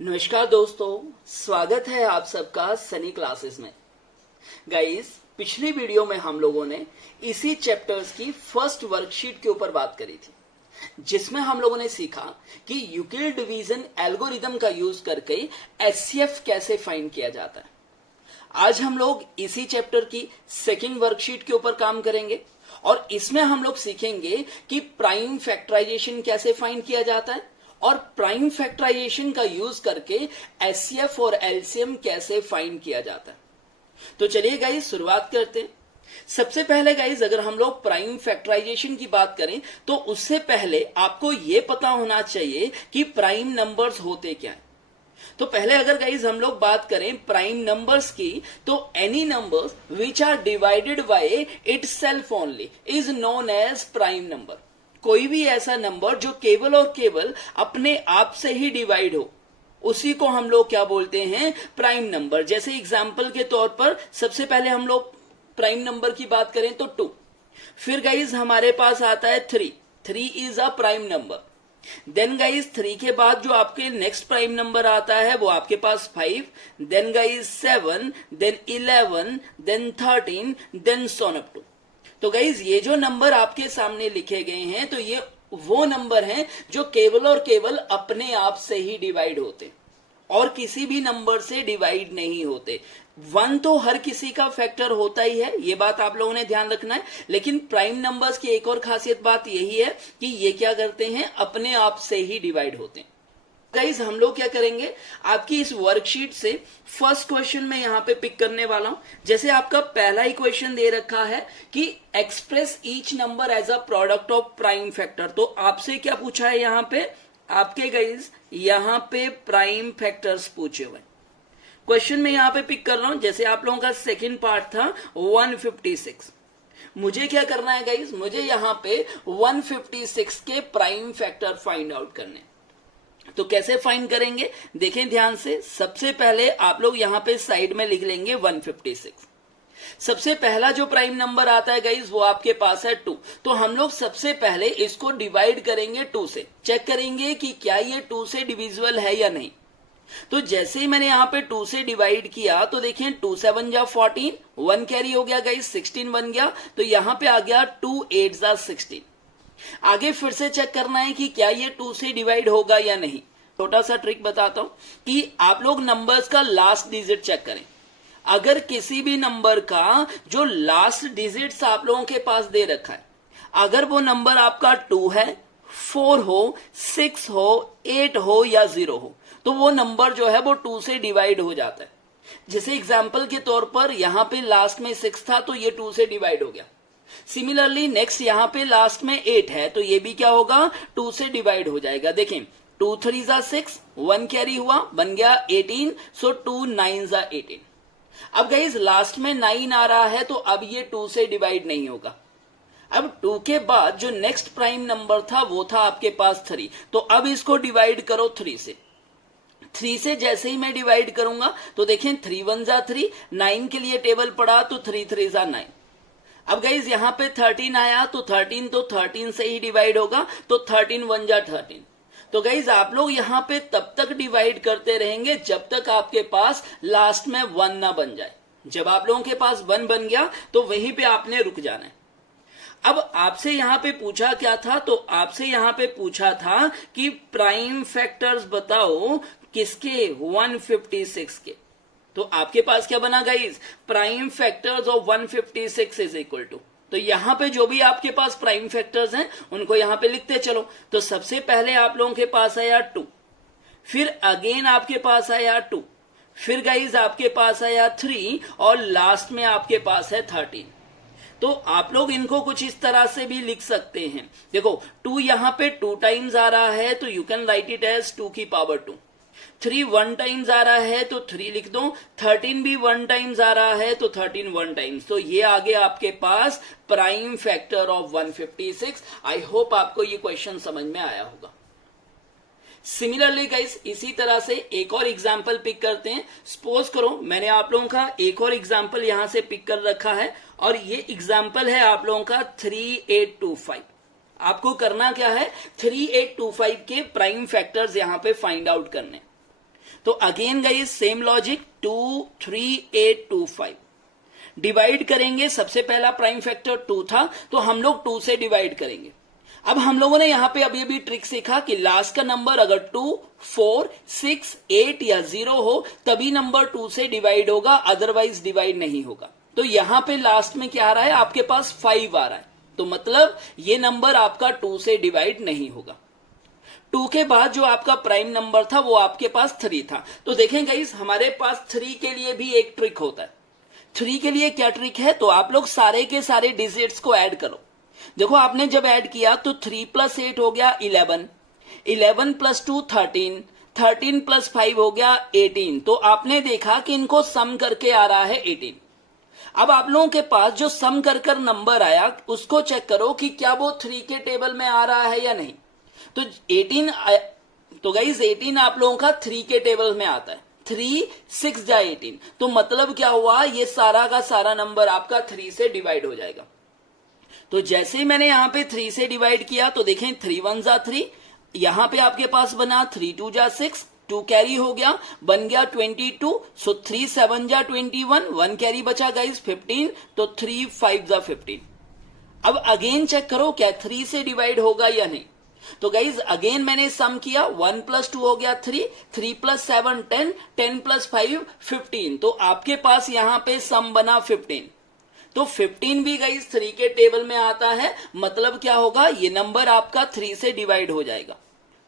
नमस्कार दोस्तों, स्वागत है आप सबका सनी क्लासेस में। गाइस, पिछली वीडियो में हम लोगों ने इसी चैप्टर्स की फर्स्ट वर्कशीट के ऊपर बात करी थी, जिसमें हम लोगों ने सीखा कि यूक्लिड डिवीजन एल्गोरिदम का यूज करके एचसीएफ कैसे फाइंड किया जाता है। आज हम लोग इसी चैप्टर की सेकंड वर्कशीट के ऊपर काम करेंगे और इसमें हम लोग सीखेंगे कि प्राइम फैक्टराइजेशन कैसे फाइंड किया जाता है और प्राइम फैक्टराइजेशन का यूज करके एचसीएफ और एलसीएम कैसे फाइंड किया जाता है। तो चलिए गाइस शुरुआत करते हैं। सबसे पहले गाइस, अगर हम लोग प्राइम फैक्टराइजेशन की बात करें तो उससे पहले आपको यह पता होना चाहिए कि प्राइम नंबर्स होते क्या है। तो पहले अगर गाइस हम लोग बात करें प्राइम नंबर्स की, तो any numbers which are divided by itself only is known as prime number. कोई भी ऐसा नंबर जो केवल और केवल अपने आप से ही डिवाइड हो, उसी को हम लोग क्या बोलते हैं, प्राइम नंबर। जैसे एग्जांपल के तौर पर सबसे पहले हम लोग प्राइम नंबर की बात करें तो 2, फिर गाइज हमारे पास आता है 3 is a prime number. Then guys 3 के बाद जो आपके नेक्स्ट प्राइम नंबर आता है वो आपके पास 5, then guys 7, then 11, then 13, then so up to. तो गाइज ये जो नंबर आपके सामने लिखे गए हैं, तो ये वो नंबर हैं जो केवल और केवल अपने आप से ही डिवाइड होते और किसी भी नंबर से डिवाइड नहीं होते। 1 तो हर किसी का फैक्टर होता ही है, ये बात आप लोगों ने ध्यान रखना है। लेकिन प्राइम नंबर्स की एक और खासियत बात यही है कि ये क्या करते हैं, अपने आप से ही डिवाइड होते हैं। गाइज हम लोग क्या करेंगे, आपकी इस वर्कशीट से फर्स्ट क्वेश्चन में यहां पे पिक करने वाला हूं। जैसे आपका पहला ही क्वेश्चन दे रखा है कि express each number as a product of prime factor. तो आपसे क्या पूछा है यहां पे, आपके गाइज यहां पे प्राइम फैक्टर्स पूछे हुए क्वेश्चन में यहां पे पिक कर रहा हूं। जैसे आप लोगों का सेकंड पार्ट था 156, मुझे क्या करना है गाइज, मुझे यहां पे 156 के प्राइम फैक्टर फाइंड आउट करने। तो कैसे फाइंड करेंगे, देखें ध्यान से। सबसे पहले आप लोग यहां पे साइड में लिख लेंगे 156। सबसे पहला जो प्राइम नंबर आता है गाइज वो आपके पास है 2। तो हम लोग सबसे पहले इसको डिवाइड करेंगे 2 से, चेक करेंगे कि क्या ये 2 से डिविजिबल है या नहीं। तो जैसे ही मैंने यहां पे 2 से डिवाइड किया तो देखिए 2 7 जा 14, 1 कैरी हो गया गाइज, 16 बन गया। तो यहां पे आ गया 2 8 जा 16। आगे फिर से चेक करना है कि क्या ये 2 से डिवाइड होगा या नहीं। छोटा सा ट्रिक बताता हूं कि आप लोग नंबर्स का लास्ट डिजिट चेक करें। अगर किसी भी नंबर का जो लास्ट डिजिट्स आप लोगों के पास दे रखा है, अगर वो नंबर आपका 2 है, 4 हो, 6 हो, 8 हो या 0 हो, तो वो नंबर जो है वो 2 से डिवाइड हो जाता है। जैसे एग्जाम्पल के तौर पर यहां पे लास्ट में 6 था तो ये 2 से डिवाइड हो गया। सिमिलरली नेक्स्ट यहां पे लास्ट में 8 है तो ये भी क्या होगा, 2 से डिवाइड हो जाएगा। देखें 2 3 जा 6, 1 कैरी हुआ, बन गया 18, सो 2 9 जा 18। अब गाइज लास्ट में 9 आ रहा है तो अब ये 2 से डिवाइड नहीं होगा। अब 2 के बाद जो नेक्स्ट प्राइम नंबर था वो था आपके पास 3। तो अब इसको डिवाइड करो 3 से। 3 से जैसे ही मैं डिवाइड करूंगा तो देखें 3 1 जा 3, 9 के लिए टेबल पड़ा तो 3 3 जा 9। अब गाइज यहां पे 13 आया तो 13 से ही डिवाइड होगा, तो 13 1 जा 13। तो गाइज आप लोग यहां पे तब तक डिवाइड करते रहेंगे जब तक आपके पास लास्ट में 1 ना बन जाए। जब आप लोगों के पास 1 बन गया तो वहीं पे आपने रुक जाना है। अब आपसे यहां पे पूछा क्या था, तो आपसे यहां पे पूछा था कि प्राइम फैक्टर्स बताओ किसके, 156 के। तो आपके पास क्या बना guys, prime factors of 156 is equal to, तो यहां पे जो भी आपके पास प्राइम फैक्टर्स हैं उनको यहां पे लिखते चलो। तो सबसे पहले आप लोगों के पास आया 2, फिर अगेन आपके पास आया 2, फिर गाइज आपके पास आया 3 और लास्ट में आपके पास है 13। तो आप लोग इनको कुछ इस तरह से भी लिख सकते हैं। देखो 2 यहां पे 2 टाइम्स आ रहा है तो you can write it as 2 की पावर 2। 3 1 टाइम्स आ रहा है तो 3 लिख दो। 13 भी 1 टाइम्स आ रहा है तो 13 1 टाइम्स। तो ये आ गया आपके पास prime factor of 156। I hope आपको ये क्वेश्चन समझ में आया होगा। सिमिलरली गाइस इसी तरह से एक और एग्जाम्पल पिक करते हैं। सपोज करो मैंने आप लोगों का एक और एग्जाम्पल यहां से पिक कर रखा है और ये एग्जाम्पल है आप लोगों का 3825। आपको करना क्या है, 3825 के प्राइम फैक्टर्स यहां पे फाइंड आउट करने। तो again guys same logic 2, 3, 8, 2, 5 divide करेंगे। सबसे पहला प्राइम फैक्टर 2 था तो हम लोग 2 से डिवाइड करेंगे। अब हम लोगों ने यहां पे अभी अभी ट्रिक सीखा कि लास्ट का नंबर अगर 2, 4, 6, 8 या 0 हो तभी नंबर 2 से डिवाइड होगा, अदरवाइज डिवाइड नहीं होगा। तो यहां पे लास्ट में क्या आ रहा है, आपके पास 5 आ रहा है, तो मतलब ये नंबर आपका 2 से डिवाइड नहीं होगा। 2 के बाद जो आपका प्राइम नंबर था वो आपके पास 3 था। तो देखें गाइस हमारे पास 3 के लिए भी एक ट्रिक होता है। 3 के लिए क्या ट्रिक है, तो आप लोग सारे के सारे डिजिट्स को ऐड करो। देखो आपने जब ऐड किया तो 3 + 8 हो गया 11, 11 + 2 13, 13 + 5 हो गया 18। तो आपने देखा कि इनको सम करके आ रहा है 18। अब आप लोगों के पास जो सम कर नंबर आया उसको चेक करो कि क्या वो 3 के टेबल में आ रहा है या नहीं। तो 18 तो गाइस 18 आप लोगों का 3 के टेबल में आता है। 3, 6 जा 18, तो मतलब क्या हुआ, ये सारा का सारा नंबर आपका 3 से डिवाइड हो जाएगा। तो जैसे ही मैंने यहां पे 3 से डिवाइड किया तो देखें 3 1 जा 3, यहां पे आपके पास बना 3 2 जा 6, 2 कैरी हो गया, बन गया 22। सो 3 7 जा 21, 1 कैरी बचा गाइस 15, तो 3 5 जा 15। अब अगेन चेक करो क्या 3 से डिवाइड होगा या नहीं। तो गाइज अगेन मैंने सम किया, 1 + 2 हो गया 3, 3 + 7 10, 10 + 5 15। तो आपके पास यहां पे सम बना 15। तो 15 भी गाइज 3 के टेबल में आता है, मतलब क्या होगा, ये नंबर आपका 3 से डिवाइड हो जाएगा।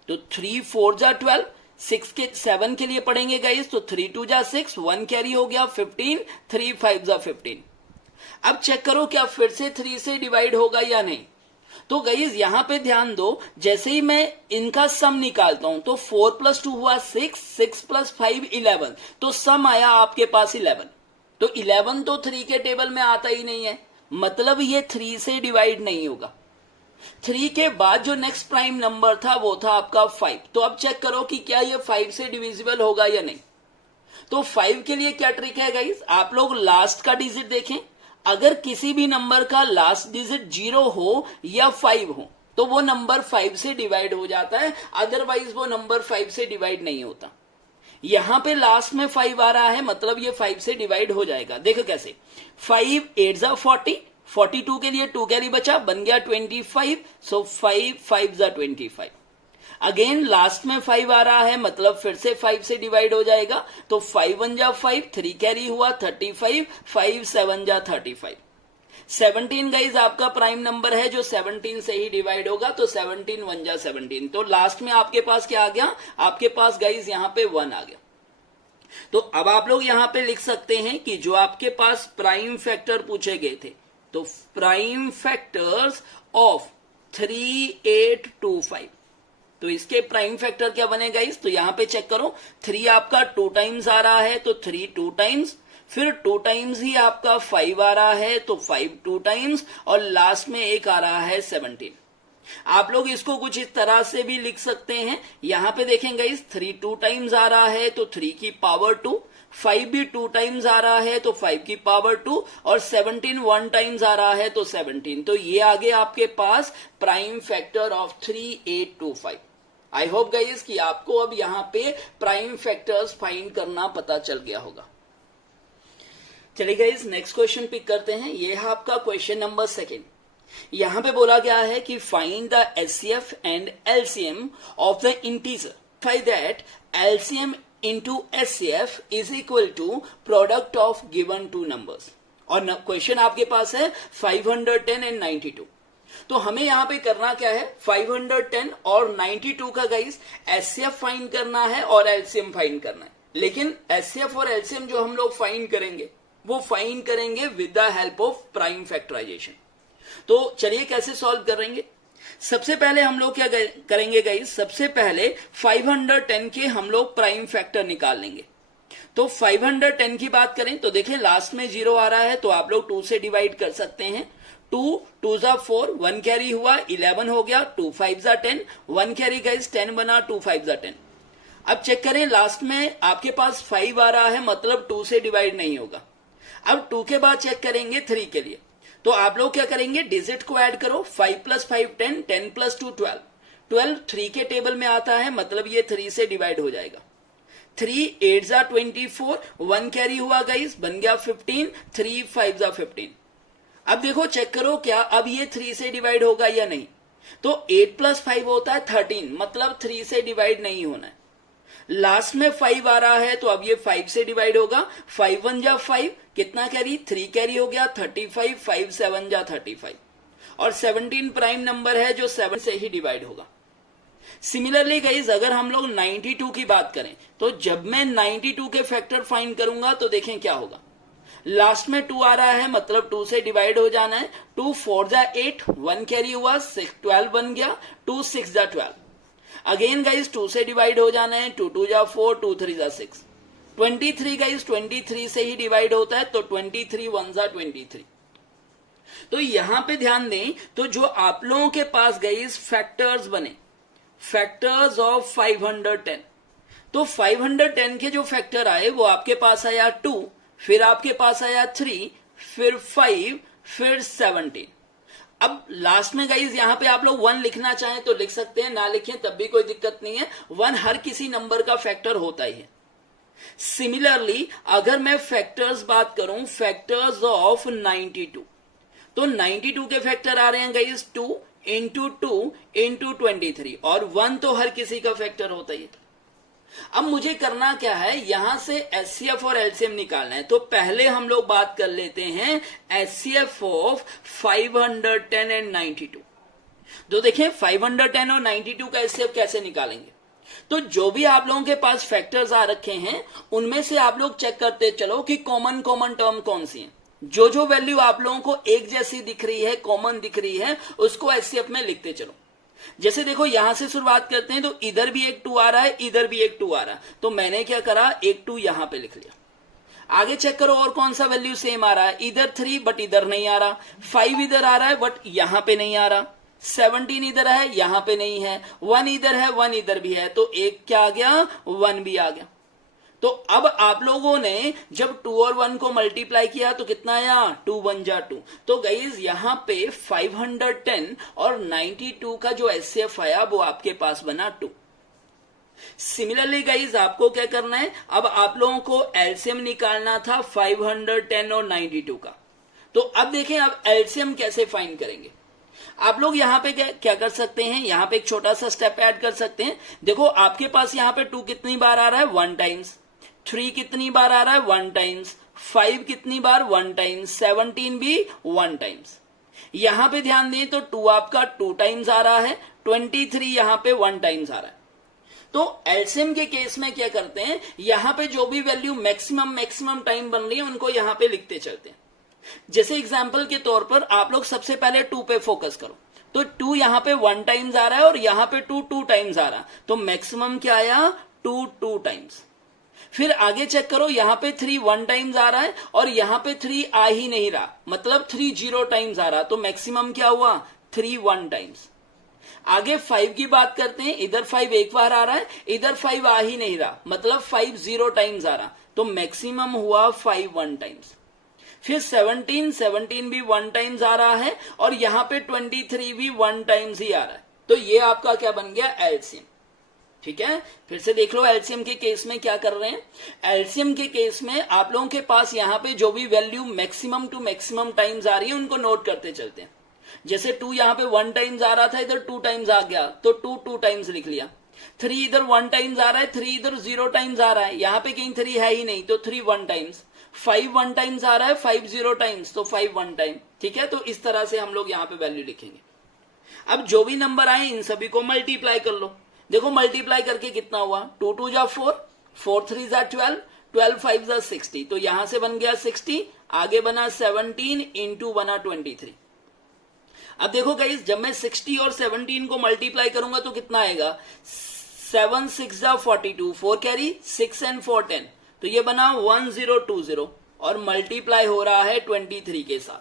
तो 3 4 जा 12, 7 के लिए पढ़ेंगे गाइज, तो 3 2 जा 6, 1 कैरी हो गया 15, 3 5 जा 15। अब चेक करो क्या फिर से 3 से डिवाइड होगा या नहीं। तो गाइज यहां पे ध्यान दो, जैसे ही मैं इनका सम निकालता हूं तो 4 + 2 हुआ 6, 6 + 5 11, तो सम आया आपके पास 11। तो 11 तो 3 के टेबल में आता ही नहीं है, मतलब ये 3 से डिवाइड नहीं होगा। 3 के बाद जो नेक्स्ट प्राइम नंबर था वो था आपका 5। तो अब चेक करो कि क्या ये 5 से डिविजिबल होगा या नहीं। तो 5 के लिए क्या ट्रिक है गाइस, आप लोग लास्ट का डिजिट देखें, अगर किसी भी नंबर का लास्ट डिजिट 0 हो या 5 हो तो वो नंबर 5 से डिवाइड हो जाता है, अदरवाइज वो नंबर 5 से डिवाइड नहीं होता। यहां पे लास्ट में 5 आ रहा है, मतलब ये 5 से डिवाइड हो जाएगा। देखो कैसे, 5 8 जा 40, 42 के लिए 2 कैरी बचा, बन गया 25। सो 5 5 जा 25। अगेन लास्ट में 5 आ रहा है, मतलब फिर से 5 से डिवाइड हो जाएगा। तो 5 1 जा 5, 3 कैरी हुआ 35, 5 7 जा 35। 17 गाइज आपका प्राइम नंबर है जो 17 से ही डिवाइड होगा, तो 17 1 जा 17। तो लास्ट में आपके पास क्या आ गया, आपके पास गाइज यहां पे 1 आ गया। तो अब आप लोग यहां पे लिख सकते हैं कि जो आपके पास प्राइम फैक्टर पूछे गए थे, तो प्राइम फैक्टर्स ऑफ 3 8 2 5, तो इसके प्राइम फैक्टर क्या बनेगा इस, तो यहां पे चेक करो, 3 आपका 2 टाइम्स आ रहा है तो 3 2 टाइम्स, फिर 2 टाइम्स ही आपका 5 आ रहा है तो 5 2 टाइम्स, और लास्ट में एक आ रहा है 17। आप लोग इसको कुछ इस तरह से भी लिख सकते हैं, यहां पे देखेंगे इस 3 2 टाइम्स आ रहा है तो 3 की पावर 2, 5 भी 2 टाइम्स आ रहा है तो 5 की पावर 2, और 17 1 टाइम्स आ रहा है तो 17। तो ये आ गया आपके पास prime factor of 3 8 2 5। I hope guys कि आपको अब यहां पे प्राइम फैक्टर्स फाइंड करना पता चल गया होगा। चलिए गाइस नेक्स्ट क्वेश्चन पिक करते हैं। ये है आपका क्वेश्चन नंबर 2। यहां पे बोला गया है कि find the HCF and LCM of the integer, find that LCM into HCF is equal to product of given two numbers. और क्वेश्चन आपके पास है 510 एंड 92। तो हमें यहां पे करना क्या है, 510 और 92 का गाइस एचसीएफ फाइंड करना है और एलसीएम फाइंड करना है। लेकिन एचसीएफ और एलसीएम जो हम लोग फाइंड करेंगे वो फाइंड करेंगे with the help of prime factorisation. तो चलिए कैसे सॉल्व करेंगे। सबसे पहले हम लोग क्या करेंगे गाइस, सबसे पहले 510 के हम लोग प्राइम फैक्टर निकाल लेंगे। तो 510 की बात करें तो देखें लास्ट में 0 आ रहा है, तो आप लोग 2 से डिवाइड कर सकते हैं। 2 2 जा 4, 1 कैरी हुआ 11 हो गया, 2 5 जा 10, 1 कैरी गाइस 10 बना, 2 5 जा 10। अब चेक करें लास्ट में आपके पास 5 आ रहा है, मतलब 2 से डिवाइड नहीं होगा। अब 2 के बाद चेक करेंगे 3 के लिए, तो आप लोग क्या करेंगे, डिजिट को ऐड करो, 5 + 5 10, 10 + 2 12, 12 3 के टेबल में आता है, मतलब ये 3 से डिवाइड हो जाएगा। 3 8 जा 24, 1 कैरी हुआ गाइस, बन गया 15, 3 5 जा 15। अब देखो चेक करो क्या अब ये 3 से डिवाइड होगा या नहीं। तो 8 + 5 होता है 13, मतलब 3 से डिवाइड नहीं होना है। लास्ट में 5 आ रहा है तो अब ये 5 से डिवाइड होगा। 5 1 जा 5, कितना कैरी, 3 कैरी हो गया 35, 5 7 जा 35, और 17 प्राइम नंबर है जो 7 से ही डिवाइड होगा। सिमिलरली गाइज अगर हम लोग 92 की बात करें तो जब मैं 92 के फैक्टर फाइंड करूंगा तो देखें क्या होगा। लास्ट में 2 आ रहा है मतलब 2 से डिवाइड हो जाना है। 2 4 जा 8, 1 कैरी हुआ 6 12 बन गया, 2 6 जा 12। अगेन गाइज 2 से डिवाइड हो जाना है, 2 2 जा 4, 2 3 जा 6। 23 गाइज 23 से ही डिवाइड होता है तो 23 1 जा 23। तो यहां पे ध्यान दें तो जो आप लोगों के पास गाइज फैक्टर्स बने, फैक्टर्स ऑफ 510, तो 510 के जो फैक्टर आए वो आपके पास आया 2, फिर आपके पास आया 3, फिर 5, फिर 17। अब लास्ट में गाइज यहां पे आप लोग 1 लिखना चाहें तो लिख सकते हैं, ना लिखें तब भी कोई दिक्कत नहीं है। 1 हर किसी नंबर का फैक्टर होता ही है। सिमिलरली अगर मैं फैक्टर्स बात करूं, फैक्टर्स ऑफ 92, तो 92 के फैक्टर आ रहे हैं गाइज 2 इंटू 2 इंटू 23, और 1 तो हर किसी का फैक्टर होता ही है। अब मुझे करना क्या है, यहां से एचसीएफ और एलसीएम निकालना है। तो पहले हम लोग बात कर लेते हैं एचसीएफ ऑफ 510 एंड 92। तो देखें 510 और 92 का एचसीएफ कैसे निकालेंगे। तो जो भी आप लोगों के पास फैक्टर्स आ रखे हैं उनमें से आप लोग चेक करते चलो कि कॉमन टर्म कौन सी है। जो जो वैल्यू आप लोगों को एक जैसी दिख रही है, कॉमन दिख रही है, उसको एचसीएफ में लिखते चलो। जैसे देखो यहां से शुरुआत करते हैं तो इधर भी एक 2 आ रहा है, इधर भी एक 2 आ रहा है, तो मैंने क्या करा, एक 2 यहां पे लिख लिया। आगे चेक करो और कौन सा वैल्यू सेम आ रहा है, इधर 3 बट इधर नहीं आ रहा, 5 इधर आ रहा है बट यहां पे नहीं आ रहा, 17 इधर है यहां पे नहीं है, 1 इधर है 1 इधर भी है, तो एक क्या आ गया, 1 भी आ गया। तो अब आप लोगों ने जब 2 और 1 को मल्टीप्लाई किया तो कितना आया, 2 1 जा 2। तो गाइज यहां पे 510 और 92 का जो एचसीएफ आया वो आपके पास बना 2। सिमिलरली गाइज आपको क्या करना है, अब आप लोगों को एलसीएम निकालना था 510 और 92 का। तो अब देखें अब एलसीएम कैसे फाइंड करेंगे। आप लोग यहां पे क्या कर सकते हैं, यहां पे एक छोटा सा स्टेप ऐड कर सकते हैं। देखो आपके पास यहां पे 2 कितनी बार आ रहा है, 1 टाइम्स, 3 कितनी बार आ रहा है, 1 टाइम्स, 5 कितनी बार, 1 टाइम्स, 17 भी 1 टाइम्स। यहां पे ध्यान दें तो 2 आपका 2 टाइम्स आ रहा है, 23 यहां पे 1 टाइम्स आ रहा है। तो एलसीएम के केस में क्या करते हैं, यहां पे जो भी वैल्यू मैक्सिमम टाइम बन रही है उनको यहां पे लिखते चलते हैं। जैसे एग्जांपल के तौर पर आप लोग सबसे पहले 2 पे फोकस करो, तो 2 यहां पे 1 टाइम्स आ रहा है और यहां पे 2 2 टाइम्स आ रहा है, तो मैक्सिमम क्या आया, 2 2 टाइम्स। फिर आगे चेक करो, यहां पे 3 1 टाइम्स आ रहा है और यहां पे 3 आ ही नहीं रहा, मतलब 3 0 टाइम्स आ रहा, तो मैक्सिमम क्या हुआ, 3 1 टाइम्स। आगे 5 की बात करते हैं, इधर 5 एक बार आ रहा है, इधर 5 आ ही नहीं रहा, मतलब 5 0 टाइम्स आ रहा, तो मैक्सिमम हुआ 5 1 टाइम्स। फिर 17 भी 1 टाइम्स आ रहा है और यहां पे 23 भी 1 टाइम्स ही आ रहा है, तो ये आपका क्या बन गया, एलसीएम। ठीक है, फिर से देख लो एलसीएम के केस में क्या कर रहे हैं। एलसीएम के केस में आप लोगों के पास यहां पे जो भी value maximum to maximum times आ रही है उनको नोट करते चलते हैं। जैसे 2 यहां पे 1 टाइम्स आ रहा था, इधर 2 टाइम्स आ गया तो 2 2 टाइम्स लिख लिया। 3 इधर 1 टाइम्स आ रहा है, 3 इधर 0 टाइम्स आ रहा है, यहां पे कहीं 3 है ही नहीं, तो 3 1 टाइम्स। 5 1 टाइम्स आ रहा है, 5 0 टाइम्स, तो 5 1 टाइम। ठीक है, तो इस तरह से हम लोग यहां पे वैल्यू लिखेंगे। अब जो भी नंबर आए इन सभी को मल्टीप्लाई कर लो। देखो मल्टीप्लाई करके कितना हुआ, 2 2 जा 4, 4 3 जा 12, 12 5 जा 60, तो यहां से बन गया 60, आगे बना 17 इंटू बना 23। अब देखो गाइस जब मैं 60 और 17 को मल्टीप्लाई करूंगा तो कितना आएगा, 7 6 जा 42, 4 कैरी, 6 एंड 4 10, तो ये बना 1020 और मल्टीप्लाई हो रहा है 23 के साथ।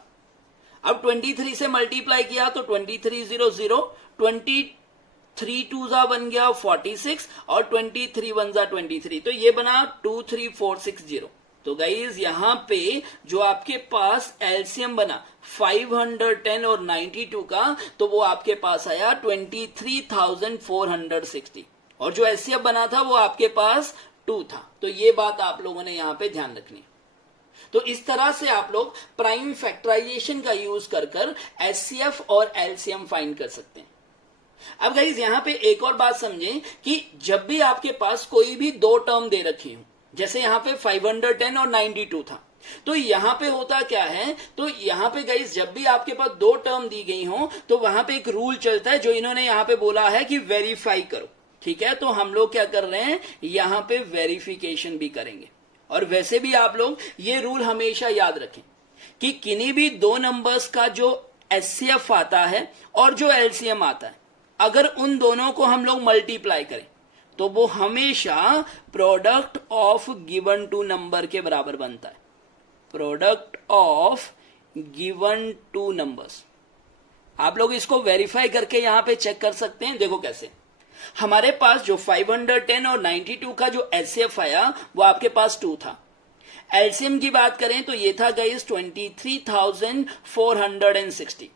अब 23 से मल्टीप्लाई किया तो 23 0 0, 23 2 जा बन गया 46 और 23 1 जा 23, तो ये बना 23460। तो गाइज यहां पे जो आपके पास एलसीएम बना 510 और 92 का, तो वो आपके पास आया 23,460, और जो एचसीएफ बना था वो आपके पास 2 था। तो ये बात आप लोगों ने यहां पे ध्यान रखनी है। तो इस तरह से आप लोग प्राइम फैक्टराइजेशन का यूज कर कर एचसीएफ और एलसीएम फाइंड कर सकते हैं। अब गाइस यहां पे एक और बात समझें कि जब भी आपके पास कोई भी दो टर्म दे रखी हो, जैसे यहां पे 510 और 92 था, तो यहां पे होता क्या है, तो यहां पे गाइस जब भी आपके पास दो टर्म दी गई हो तो वहां पे एक रूल चलता है जो इन्होंने यहां पे बोला है कि वेरीफाई करो। ठीक है, तो हम लोग क्या कर रहे हैं, यहां पे वेरिफिकेशन भी करेंगे। और वैसे भी आप लोग ये रूल हमेशा याद रखें कि किन्हीं भी दो नंबर्स का जो एचसीएफ आता है और जो एलसीएम आता है, अगर उन दोनों को हम लोग मल्टीप्लाई करें तो वो हमेशा product of given two number के बराबर बनता है। Product of given two numbers. आप लोग इसको वेरीफाई करके यहां पे चेक कर सकते हैं। देखो कैसे, हमारे पास जो 510 और 92 का जो एचसीएफ आया वो आपके पास 2 था। एलसीएम की बात करें तो ये था गाइस 23,460।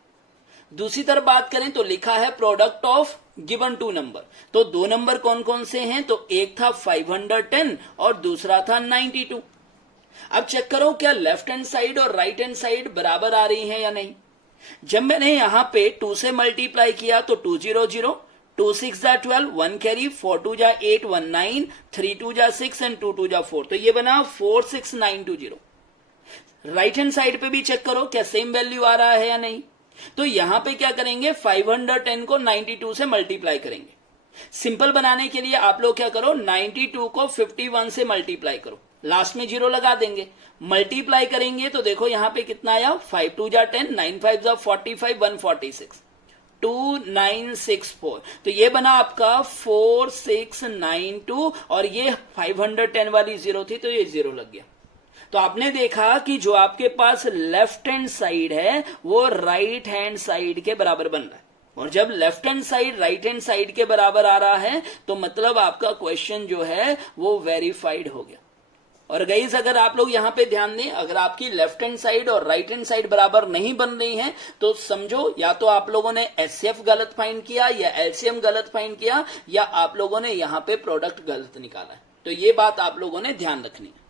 दूसरी तरफ बात करें तो लिखा है product of given two number. तो दो नंबर कौन कौन से हैं, तो एक था 510 और दूसरा था 92। अब चेक करो क्या लेफ्ट हैंड साइड और राइट हैंड साइड बराबर आ रही हैं या नहीं। जब मैंने यहां पे 2 से मल्टीप्लाई किया तो 200, 2 6 जा 12, 1 कैरी, 4 2 जा 8, 1 9, 3 2 जा 6 एंड 2 2 जा 4। तो ये बना 46920। राइट हैंड साइड पे भी चेक करो क्या सेम वैल्यू आ रहा है या नहीं। तो यहां पे क्या करेंगे, 510 को 92 से मल्टीप्लाई करेंगे। सिंपल बनाने के लिए आप लोग क्या करो, 92 को 51 से मल्टीप्लाई करो, लास्ट में 0 लगा देंगे। मल्टीप्लाई करेंगे तो देखो यहां पे कितना आया, 5 2 जा 10, 9 5 जा 45, 146, 2964। तो ये बना आपका 4692 और ये 510 वाली 0 थी तो ये 0 लग गया। तो आपने देखा कि जो आपके पास लेफ्ट हैंड साइड है वो राइट हैंड साइड के बराबर बन रहा है। और जब left hand side right hand side के बराबर आ रहा है तो मतलब आपका क्वेश्चन जो है वो वेरीफाइड हो गया। और गाइस अगर आप लोग यहां पे ध्यान दें, अगर आपकी लेफ्ट हैंड साइड और राइट हैंड साइड बराबर नहीं बन रही है तो समझो या तो आप लोगों ने एचसीएफ गलत फाइंड किया या एलसीएम गलत फाइंड किया या आप लोगों ने यहां पे प्रोडक्ट गलत निकाला है। तो ये बात आप लोगों ने ध्यान रखनी है।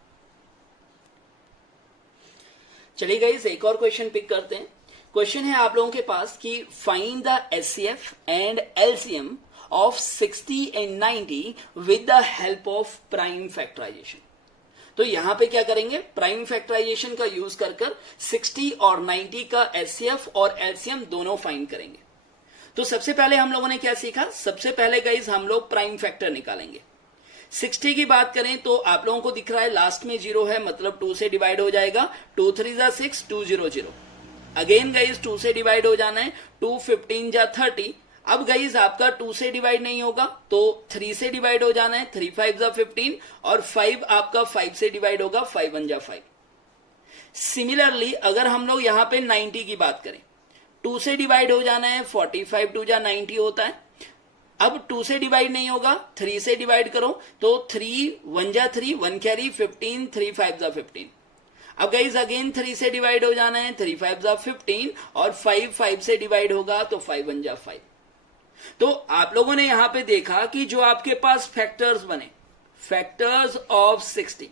चलिए गाइस एक और क्वेश्चन पिक करते हैं। क्वेश्चन है आप लोगों के पास कि find the HCF and LCM of 60 and 90 with the help of prime factorisation. तो यहां पे क्या करेंगे, प्राइम फैक्टराइजेशन का यूज कर 60 और 90 का एचसीएफ और एलसीएम दोनों फाइंड करेंगे। तो सबसे पहले हम लोगों ने क्या सीखा, सबसे पहले गाइस हम लोग प्राइम फैक्टर निकालेंगे। 60 की बात करें तो आप लोगों को दिख रहा है लास्ट में 0 है, मतलब 2 से डिवाइड हो जाएगा। 2 3 जा 6, 200। अगेन गाइस 2 से डिवाइड हो जाना है, 2 15 जा 30। अब गाइस आपका 2 से डिवाइड नहीं होगा तो 3 से डिवाइड हो जाना है, 3 5 जा 15 और 5 आपका 5 से डिवाइड होगा, 5 1 जा 5। सिमिलरली अगर हम लोग यहां पे 90 की बात करें, 2 से डिवाइड हो जाना है, 45 2 जा 90 होता है। अब 2 से डिवाइड नहीं होगा, 3 से डिवाइड करो तो 3 1 जा 3, 1 कैरी, 15, 3 5 जा 15। अब गाइस अगेन 3 से डिवाइड हो जाना है, 3 5 जा 15 और 5 5 से डिवाइड होगा तो 5 1 जा 5। तो आप लोगों ने यहां पे देखा कि जो आपके पास फैक्टर्स बने, फैक्टर्स ऑफ 60,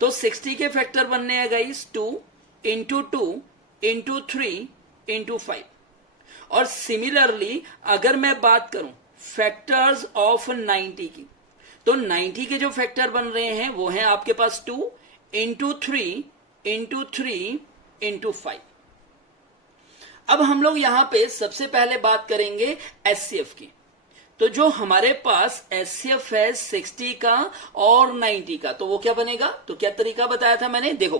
तो 60 के फैक्टर बनने हैं गाइस 2 इंटू 2 इंटू 3 इंटू 5। और सिमिलरली अगर मैं बात करूं फैक्टर्स ऑफ 90 की, तो 90 के जो फैक्टर बन रहे हैं वो हैं आपके पास 2 इंटू 3 इंटू 3 इंटू 5। अब हम लोग यहां पे सबसे पहले बात करेंगे एचसीएफ की। तो जो हमारे पास एचसीएफ है 60 का और 90 का, तो वो क्या बनेगा, तो क्या तरीका बताया था मैंने, देखो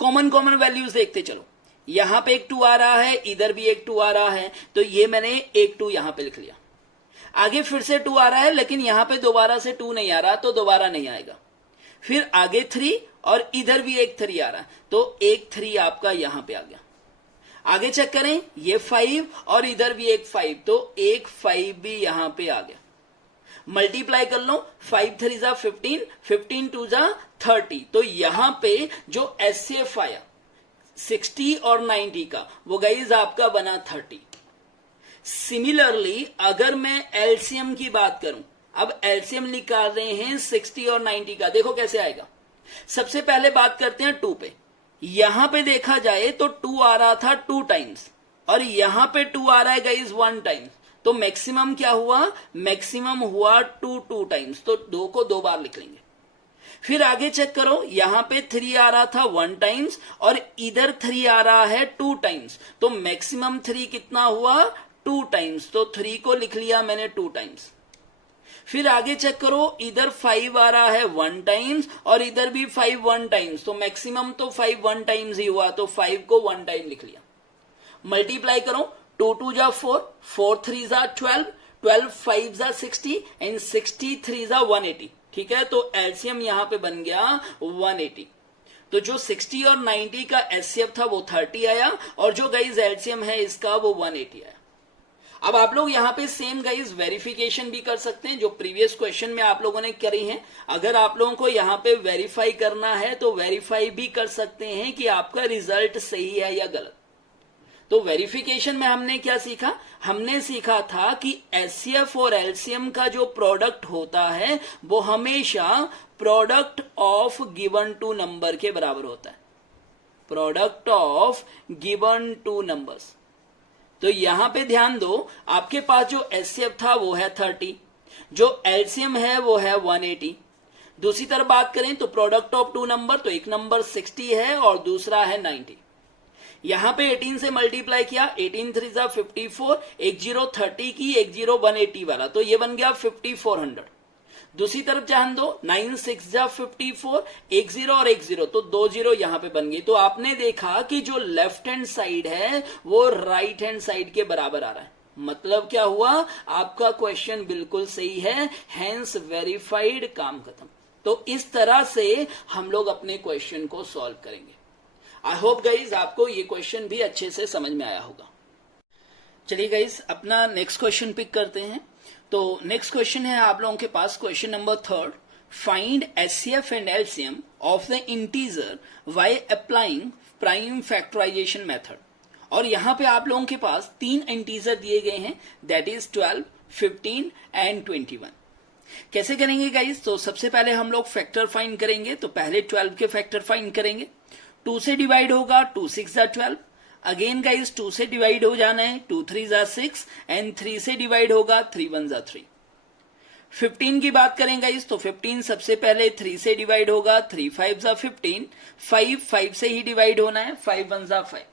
कॉमन वैल्यूज देखते चलो। यहां पे एक 2 आ रहा है, इधर भी एक 2 आ रहा है, तो ये मैंने एक 2 यहां पे लिख लिया। आगे फिर से 2 आ रहा है लेकिन यहां पे दोबारा से 2 नहीं आ रहा तो दोबारा नहीं आएगा। फिर आगे 3 और इधर भी एक 3 आ रहा है तो एक 3 आपका यहां पे आ गया। आगे चेक करें, ये 5 और इधर भी एक 5, तो एक 5 भी यहां पे आ गया। मल्टीप्लाई कर लो, 5 3 जा 15, 15 2 जा 30। तो यहां पे जो एचसीएफ आया 60 और 90 का वो गाइज आपका बना 30। सिमिलरली अगर मैं एलसीएम की बात करूं, अब एलसीएम निकाल रहे हैं 60 और 90 का। देखो कैसे आएगा। सबसे पहले बात करते हैं 2 पे। यहां पे देखा जाए तो 2 आ रहा था 2 टाइम्स और यहां पे 2 आ रहा है गाइस 1 टाइम। तो मैक्सिमम क्या हुआ, मैक्सिमम हुआ 2 टाइम्स। तो 2 को 2 बार लिख लेंगे। फिर आगे चेक करो, यहां पे 3 आ रहा था 1 टाइम्स और इधर 3 आ रहा है 2 टाइम्स। तो मैक्सिमम 3 कितना हुआ, 2 टाइम्स। तो 3 को लिख लिया मैंने 2 टाइम्स। फिर आगे चेक करो, इधर 5 आ रहा है 1 टाइम्स और इधर भी 5 1 टाइम्स। तो मैक्सिमम तो 5 1 टाइम्स ही हुआ। तो 5 को 1 टाइम लिख लिया। मल्टीप्लाई करो, 2 2 जा 4, 4 3 जा 12, 12 5 जा 60 एंड 60 3 जा 180। ठीक है, तो एलसीएम यहां पे बन गया 180। तो जो 60 और 90 का एचसीएफ था वो 30 आया और जो गाइज एलसीएम है इसका वो 180 आया। अब आप लोग यहां पे सेम गाइज वेरिफिकेशन भी कर सकते हैं जो प्रीवियस क्वेश्चन में आप लोगों ने करी है। अगर आप लोगों को यहां पे वेरीफाई करना है तो वेरीफाई भी कर सकते हैं कि आपका रिजल्ट सही है या गलत। तो वेरिफिकेशन में हमने क्या सीखा, हमने सीखा था कि एचसीएफ और एलसीएम का जो प्रोडक्ट होता है वो हमेशा product of given two number के बराबर होता है। Product of given two numbers. तो यहां पे ध्यान दो, आपके पास जो एचसीएफ था वो है 30, जो एलसीएम है वो है 180। दूसरी तरफ बात करें तो प्रोडक्ट ऑफ 2 नंबर, तो एक नंबर 60 है और दूसरा है 90। यहां पे 18 से मल्टीप्लाई किया, 18 3 जा 54, एक 0 30 की, एक 0 180 वाला, तो ये बन गया 5400। दूसरी तरफ ध्यान दो, 9 6 जा 54, एक 0 और एक 0, तो 2 0 यहां पे बन गई। तो आपने देखा कि जो लेफ्ट हैंड साइड है वो राइट हैंड साइड के बराबर आ रहा है। मतलब क्या हुआ, आपका क्वेश्चन बिल्कुल सही है, हेंस वेरीफाइड, काम खत्म। तो इस तरह से हम लोग अपने क्वेश्चन को सॉल्व करेंगे। आई होप गाइज आपको ये क्वेश्चन भी अच्छे से समझ में आया होगा। चलिए गाइज अपना नेक्स्ट क्वेश्चन पिक करते हैं। तो नेक्स्ट क्वेश्चन है आप लोगों के पास question number 3, find HCF and LCM of the integer by applying prime factorisation method. और यहां पे आप लोगों के पास 3 इंटीजर दिए गए हैं, दैट इज 12, 15 एंड 21। कैसे करेंगे गाइज, तो सबसे पहले हम लोग फैक्टर फाइंड करेंगे। तो पहले 12 के फैक्टर फाइंड करेंगे। 2 से डिवाइड होगा, 2 6 जा 12। अगेन गाइज 2 से डिवाइड हो जाना है, 2 3 जा 6 एंड 3 से डिवाइड होगा, 3 1 जा 3। 15 की बात करें गाइज तो 15 सबसे पहले 3 से डिवाइड होगा, 3 5 जा 15, 5 5 से ही डिवाइड होना है, 5 1 जा 5।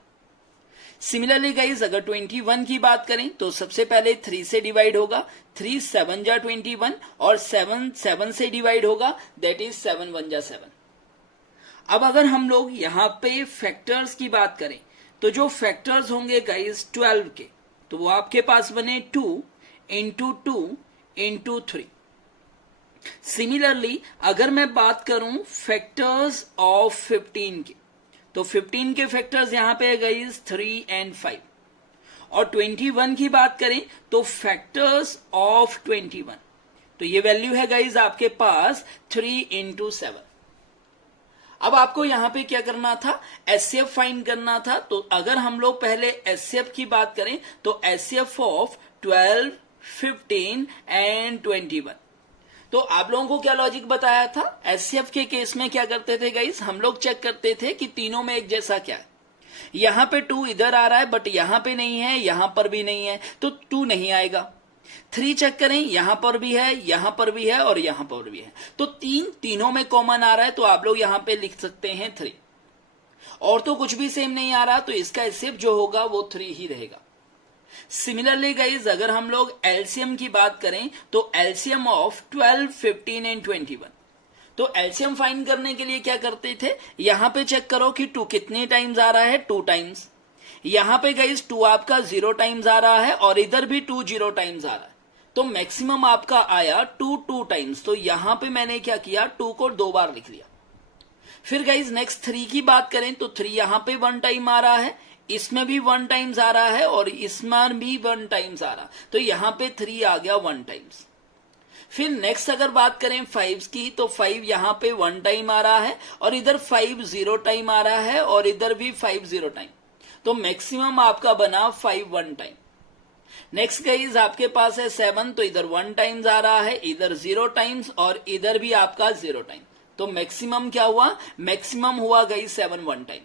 सिमिलरली गाइज अगर 21 की बात करें तो सबसे पहले 3 से डिवाइड होगा, 3 7 जा 21 और 7 7 से डिवाइड होगा, दैट इज 7 1 जा 7। अब अगर हम लोग यहां पे फैक्टर्स की बात करें तो जो फैक्टर्स होंगे गाइस 12 के, तो वो आपके पास बने 2 इंटू 2 इंटू 3। सिमिलरली अगर मैं बात करूं फैक्टर्स ऑफ 15 के, तो 15 के फैक्टर्स यहां पे है गाइस 3 एंड 5। और 21 की बात करें तो फैक्टर्स ऑफ 21, तो ये वैल्यू है गाइस आपके पास 3 इंटू 7। अब आपको यहां पे क्या करना था, एचसीएफ फाइंड करना था। तो अगर हम लोग पहले एचसीएफ की बात करें तो एचसीएफ ऑफ 12, 15 एंड 21। तो आप लोगों को क्या लॉजिक बताया था, एचसीएफ के केस में क्या करते थे गाइस, हम लोग चेक करते थे कि तीनों में एक जैसा क्या है। यहां पे 2 इधर आ रहा है बट यहां पे नहीं है, यहां पर भी नहीं है, तो 2 नहीं आएगा। 3 चेक करें, यहां पर भी है, यहां पर भी है और यहां पर भी है, तो तीनों में कॉमन आ रहा है, तो आप लोग यहां पे लिख सकते हैं 3। और तो कुछ भी सेम नहीं आ रहा, तो इसका एचसीएफ जो होगा वो 3 ही रहेगा। सिमिलरली गाइज अगर हम लोग एलसीएम की बात करें तो एलसीएम ऑफ 12, 15 एंड 21। तो एलसीएम फाइंड करने के लिए क्या करते थे, यहां पे चेक करो कि 2 कितने टाइम्स आ रहा है, 2 टाइम्स। यहां पे गाइज 2 आपका 0 टाइम्स आ रहा है और इधर भी 2 0 टाइम्स आ रहा है, तो मैक्सिमम आपका आया 2 टाइम्स। तो यहां पे मैंने क्या किया, 2 को 2 बार लिख लिया। फिर गाइज नेक्स्ट 3 की बात करें तो 3 यहां पे 1 टाइम आ रहा है, इसमें भी 1 टाइम्स आ रहा है और इसमें भी 1 टाइम्स आ रहा, तो यहां पे 3 आ गया 1 टाइम्स। फिर नेक्स्ट अगर बात करें 5 की तो 5 यहां पे 1 टाइम आ रहा है और इधर 5 0 टाइम आ रहा है और इधर भी 5 0 टाइम, तो मैक्सिमम आपका बना 5 1 टाइम। नेक्स्ट गाइज आपके पास है 7, तो इधर 1 टाइम्स आ रहा है, इधर 0 टाइम्स और इधर भी आपका 0 टाइम। तो मैक्सिमम क्या हुआ? मैक्सिमम हुआ गाइज 7 1 टाइम।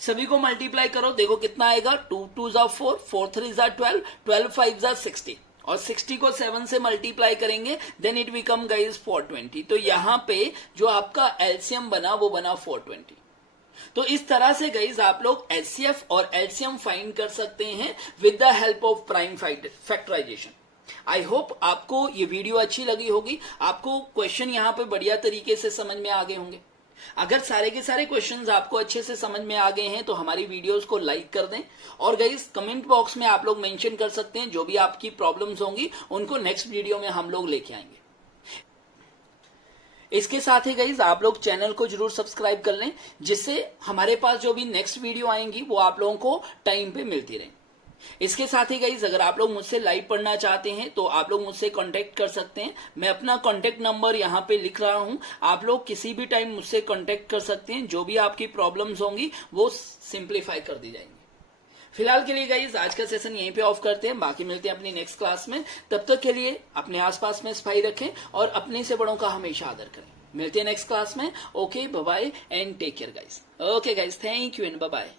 सभी को मल्टीप्लाई करो, देखो कितना आएगा। 2 2 जा 4, 4 3 जा 12, 12 5 जा 60 और 60 को 7 से मल्टीप्लाई करेंगे, देन इट बिकम गाइज 420। तो यहां पे जो आपका एलसीएम बना वो बना 420। तो इस तरह से गाइज आप लोग एचसीएफ और एलसीएम फाइंड कर सकते हैं with the help of prime factorisation. I hope आपको ये वीडियो अच्छी लगी होगी, आपको क्वेश्चन यहां पे बढ़िया तरीके से समझ में आ गए होंगे। अगर सारे के सारे क्वेश्चंस आपको अच्छे से समझ में आ गए हैं तो हमारी वीडियोस को लाइक कर दें और गाइस कमेंट बॉक्स में आप लोग मेंशन कर सकते हैं जो भी आपकी प्रॉब्लम्स होंगी, उनको नेक्स्ट वीडियो में हम लोग लेके आएंगे। इसके साथ ही गाइज आप लोग चैनल को जरूर सब्सक्राइब कर लें, जिससे हमारे पास जो भी नेक्स्ट वीडियो आएंगी वो आप लोगों को टाइम पे मिलती रहे। इसके साथ ही गाइज अगर आप लोग मुझसे लाइव पढ़ना चाहते हैं तो आप लोग मुझसे कांटेक्ट कर सकते हैं। मैं अपना कांटेक्ट नंबर यहाँ पे लिख रहा हूं, आप लोग किसी भी टाइम मुझसे कांटेक्ट कर सकते हैं। जो भी आपकी प्रॉब्लम्स होंगी वो सिंप्लीफाई कर दी जाएंगी। फिलहाल के लिए गाइज आज का सेशन यहीं पे ऑफ करते हैं, बाकी मिलते हैं अपनी नेक्स्ट क्लास में। तब तक के लिए अपने आसपास में सफाई रखें और अपने से बड़ों का हमेशा आदर करें। मिलते हैं नेक्स्ट क्लास में। Okay, bye bye and take care guys. Okay guys, thank you and bye bye.